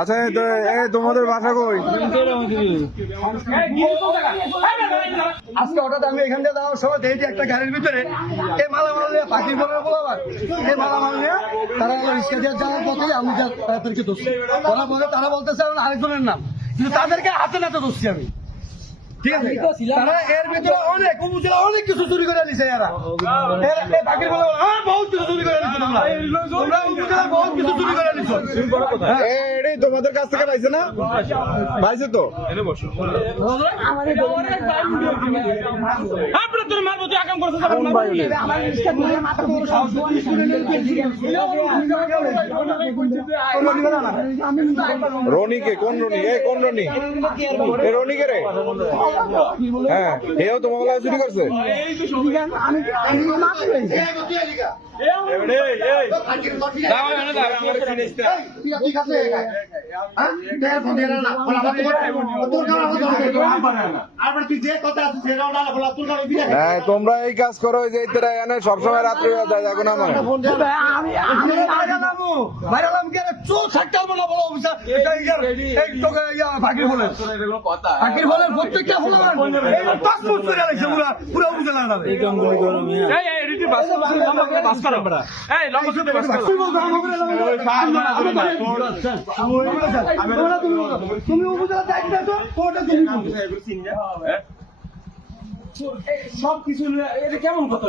আচ্ছা তোমাদের বাসা কই? আজকে হঠাৎ আমি এখান থেকে যাওয়ার সময় দেখি একটা গাড়ির ভিতরে এই মালামাল নিয়ে পাখির বলার বলাবার এই মালামাল নিয়ে তারা রিক্সা দিয়ে যাওয়ার পথে আমি তাদেরকে দোষী বলার পরে তারা বলতেছে আরেকজনের নাম, কিন্তু তাদেরকে হাতে নাতে দোষী আমি। ঠিক আছে, তারা এর ভিতরে অনেক উপজেলা অনেক কিছু চুরি করে নিছে। এরা বাকির বলে বহুত কিছু চুরি করে নিছো, তোমরা উপজেলা বহুত কিছু চুরি করে নিছো। এটাই তোমাদের কাছ থেকে পাইছে না? পাইছে তো। রনিকে কোন রনি? কোন রনি? রনিকে রে? হ্যাঁ, এও তোমার কাছে চুরি করছে। তোমরা এই কাজ করো যে এনে সবসময় রাত্রে যায় এখন আমার প্রত্যেকটা তুমি উপজেলা সব কিছু কেমন কথা